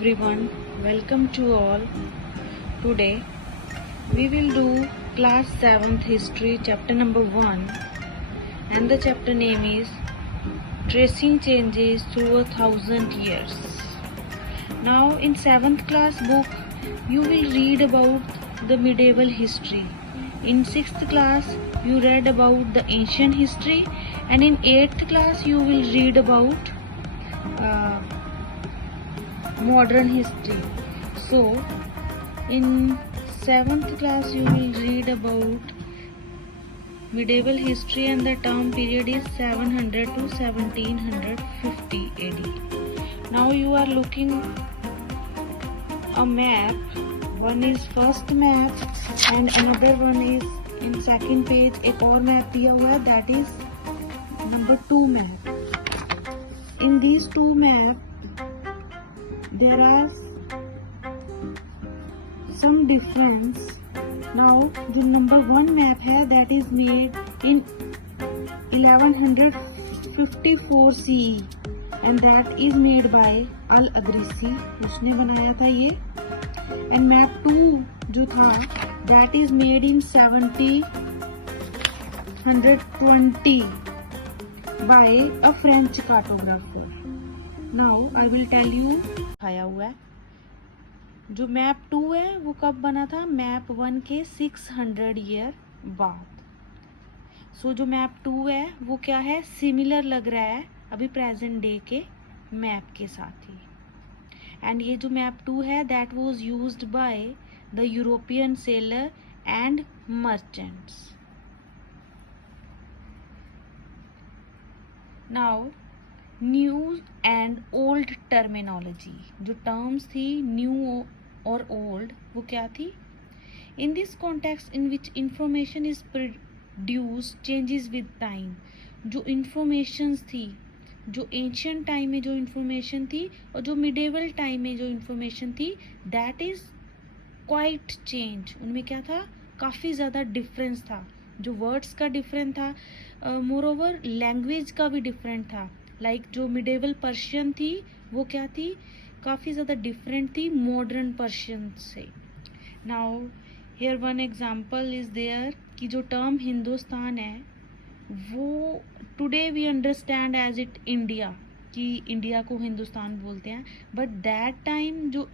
everyone, welcome to all. Today we will do class 7th history chapter number 1 and the chapter name is Tracing Changes Through 1,000 Years. Now in 7th class book you will read about the medieval history. In 6th class you read about the ancient history, and in 8th class you will read about modern history. So in 7th class you will read about medieval history, and the term period is 700 to 1750 AD. Now you are looking a map. One is first map and another one is in second page. एक और map दिया हुआ है, that is number 2 map. In these two maps there are some difference. Now जो number 1 map है that is made in 1154 CE and that is made by Al-Idrisi, उसने बनाया था ये. And map 2 जो था that is made in 1720 by a French cartographer. Now I will tell you. आया हुआ है जो मैप 2 है वो कब बना था, मैप 1 के 600 ईयर बाद. सो जो मैप 2 है वो क्या है, सिमिलर लग रहा है अभी प्रेजेंट डे के मैप के साथ ही. एंड ये जो मैप 2 है that was used by the European seller and merchants. Now new and old terminology, जो टर्म्स थी न्यू और ओल्ड वो क्या थी. In this context in which information is produce changes with time. जो इंफॉर्मेशंस थी, जो एंशियंट टाइम में जो इंफॉर्मेशन थी और जो मिडेवल टाइम में जो इंफॉर्मेशन थी दैट इज क्वाइट चेंज. उनमें क्या था, काफ़ी ज़्यादा डिफरेंस था. जो वर्ड्स का डिफरेंट था, मोरोवर लैंग्वेज का भी डिफरेंट था. लाइक जो मिडेवल पर्शियन थी वो क्या थी, काफ़ी ज़्यादा डिफरेंट थी मॉडर्न पर्शियन से. Now here one example is there कि जो टर्म हिंदुस्तान है वो today we understand as it India, कि इंडिया को हिंदुस्तान बोलते हैं. बट दैट टाइम जो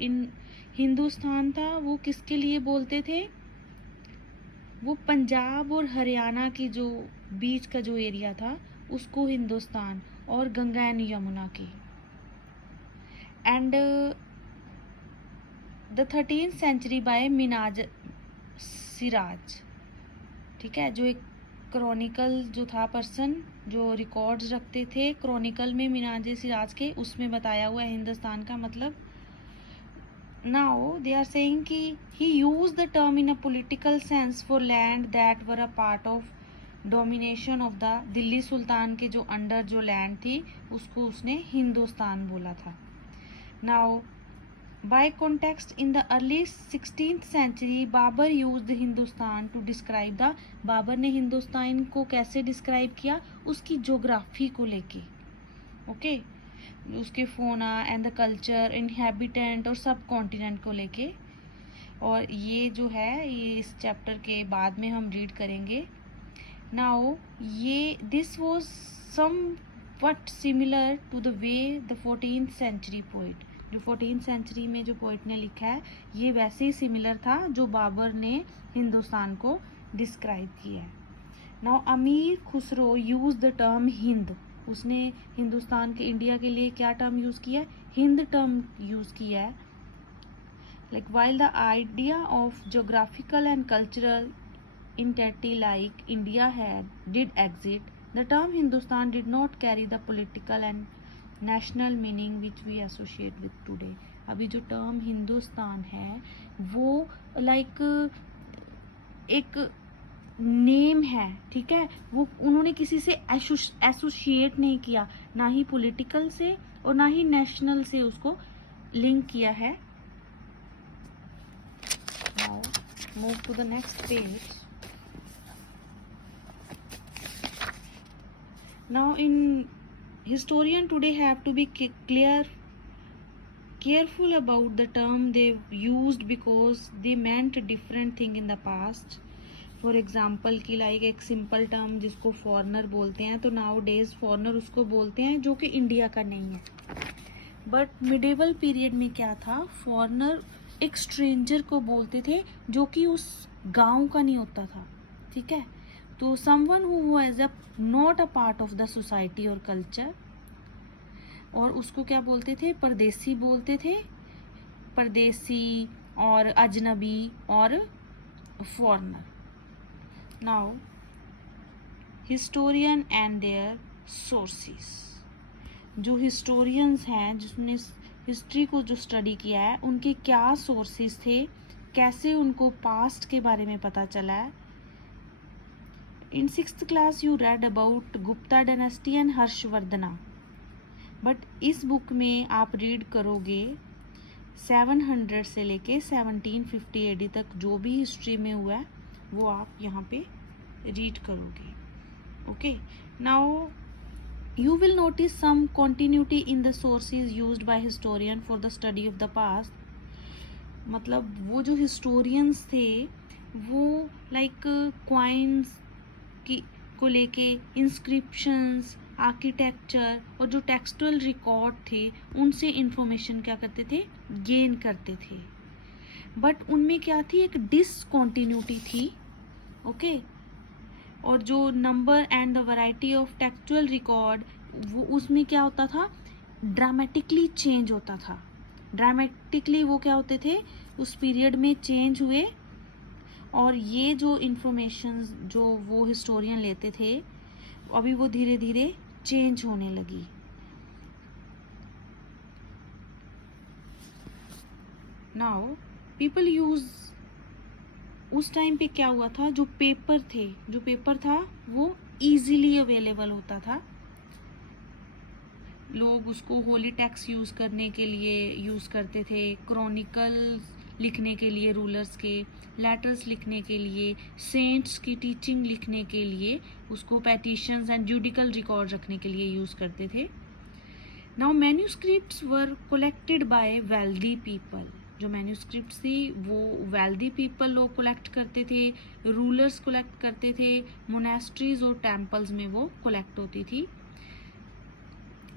हिंदुस्तान था वो किसके लिए बोलते थे, वो पंजाब और हरियाणा की जो बीच का जो एरिया था उसको हिंदुस्तान, और गंगा एंड यमुना की. And the 13th century by Minhaj Siraj, ठीक है, जो एक क्रॉनिकल जो था पर्सन जो रिकॉर्ड्स रखते थे क्रॉनिकल में मिनाज सिराज के, उसमें बताया हुआ है हिंदुस्तान का मतलब. नाउ दे आर सेइंग कि he use the term in a political sense for land that were a part of domination of the Delhi sultan के जो अंडर जो लैंड थी उसको उसने हिंदुस्तान बोला था. Now by context in the early 16th century Babur used Hindustan to describe the, Babur ने हिंदुस्तान को कैसे डिस्क्राइब किया, उसकी ज्योग्राफी को लेके. ओके, उसके फोना एंड द कल्चर, इनहैबिटेंट और सब कॉन्टिनेंट को लेके. और ये जो है ये इस चैप्टर के बाद में हम रीड करेंगे. नाउ ये this was somewhat similar to the way the 14th century poet, जो 14th सेंचुरी में जो पोइट ने लिखा है ये वैसे ही सिमिलर था जो बाबर ने हिंदुस्तान को डिस्क्राइब किया है. नाउ अमीर Khusro use the term Hind, उसने हिंदुस्तान के इंडिया के लिए क्या टर्म यूज किया है, हिंद टर्म यूज किया है. Like while the idea of geographical and cultural entity like India did exist, the term Hindustan did not carry the political and national meaning which we associate with today. अभी जो term Hindustan है वो like एक name है, ठीक है, वो उन्होंने किसी से एसोसिएट नहीं किया, ना ही पॉलिटिकल से और ना ही नेशनल से उसको लिंक किया है. Now move to the next page. Now in historian today have to be clear careful about the term they used because they meant different thing in the past. For example कि like एक simple term जिसको foreigner बोलते हैं, तो now days foreigner उसको बोलते हैं जो कि इंडिया का नहीं है. बट मिडेवल पीरियड में क्या था, फॉरनर एक स्ट्रेंजर को बोलते थे जो कि उस गांव का नहीं होता था. ठीक है, तो someone who was not a part of the society और कल्चर, और उसको क्या बोलते थे, परदेसी बोलते थे. परदेसी और अजनबी और foreigner. Now historian and their sources. जो हिस्टोरियंस हैं जिसने हिस्ट्री को जो स्टडी किया है, उनके क्या सोर्सेस थे, कैसे उनको पास्ट के बारे में पता चला है. इन 6th class you read about Gupta dynasty and Harshavardhana, but इस बुक में आप रीड करोगे 700 से लेके 1750 AD तक जो भी हिस्ट्री में हुआ है वो आप यहाँ पे रीड करोगे. Okay, now you will notice some continuity in the sources used by historian for the study of the past. मतलब वो जो historians थे वो लाइक क्वाइंस की को लेके इंस्क्रिप्शंस, आर्किटेक्चर और जो टेक्सटुअल रिकॉर्ड थे उनसे इंफॉर्मेशन क्या करते थे, गेन करते थे. बट उनमें क्या थी, एक डिसकॉन्टिन्यूटी थी. ओके, और जो number and the variety of textual record, वो उसमें क्या होता था, ड्रामेटिकली चेंज होता था. ड्रामेटिकली वो क्या होते थे, उस पीरियड में चेंज हुए. और ये जो इंफॉर्मेशन जो वो हिस्टोरियन लेते थे, अभी वो धीरे धीरे चेंज होने लगी. नाउ पीपल यूज, उस टाइम पे क्या हुआ था, जो पेपर था वो इजीली अवेलेबल होता था. लोग उसको होली टेक्स्ट यूज़ करने के लिए यूज़ करते थे, क्रॉनिकल लिखने के लिए रूलर्स के, लेटर्स लिखने के लिए, सेंट्स की टीचिंग लिखने के लिए, उसको पेटिशंस एंड जुडिकल रिकॉर्ड रखने के लिए यूज़ करते थे. Now manuscripts were collected by wealthy people. जो मैन्यूस्क्रिप्ट्स थी वो वेल्दी पीपल लोग कलेक्ट करते थे, रूलर्स कलेक्ट करते थे, मोनेस्ट्रीज और टेम्पल्स में वो कलेक्ट होती थी.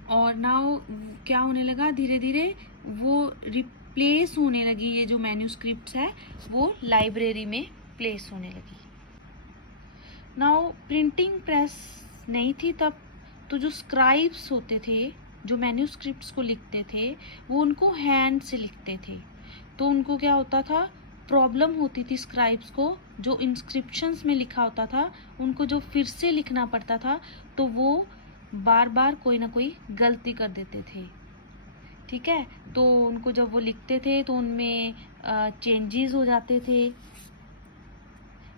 और नाउ क्या होने लगा, धीरे धीरे वो रिप्लेस होने लगी. ये जो मैन्यूस्क्रिप्ट्स है वो लाइब्रेरी में प्लेस होने लगी. नाउ प्रिंटिंग प्रेस नहीं थी तब, तो जो स्क्राइब्स होते थे जो मैन्यूस्क्रिप्ट्स को लिखते थे वो उनको हैंड से लिखते थे. तो उनको क्या होता था, प्रॉब्लम होती थी स्क्राइब्स को. जो इंस्क्रिप्शंस में लिखा होता था उनको जो फिर से लिखना पड़ता था, तो वो बार बार कोई ना कोई गलती कर देते थे. ठीक है, तो उनको जब वो लिखते थे तो उनमें चेंजेस हो जाते थे.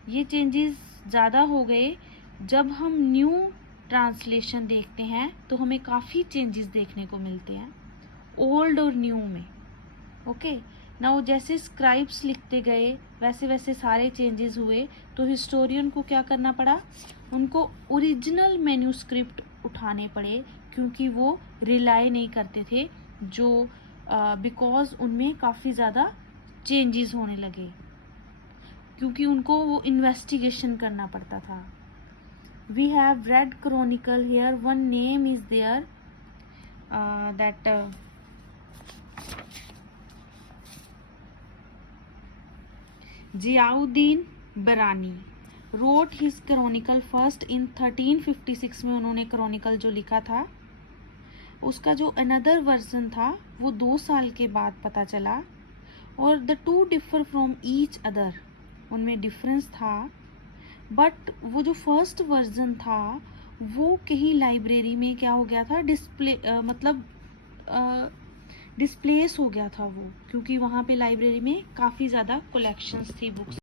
ये चेंजेस ज़्यादा हो गए. जब हम न्यू ट्रांसलेशन देखते हैं तो हमें काफ़ी चेंजेस देखने को मिलते हैं ओल्ड और न्यू में. ओके, नाउ जैसे स्क्राइब्स लिखते गए वैसे वैसे सारे चेंजेस हुए. तो हिस्टोरियन को क्या करना पड़ा, उनको ओरिजिनल मैन्यूस्क्रिप्ट उठाने पड़े, क्योंकि वो रिलाई नहीं करते थे जो बिकॉज उनमें काफ़ी ज़्यादा चेंजेस होने लगे, क्योंकि उनको वो इन्वेस्टिगेशन करना पड़ता था. We have read chronicle here, one name is there that Ziauddin Barani wrote his chronicle first in 1356 में. उन्होंने क्रॉनिकल जो लिखा था उसका जो अनदर वर्जन था वो 2 साल के बाद पता चला. और the two differ from each other, उनमें डिफरेंस था. बट वो जो फर्स्ट वर्जन था वो कहीं लाइब्रेरी में क्या हो गया था, डिस्प्लेस हो गया था वो, क्योंकि वहाँ पे लाइब्रेरी में काफ़ी ज़्यादा कलेक्शंस थी बुक्स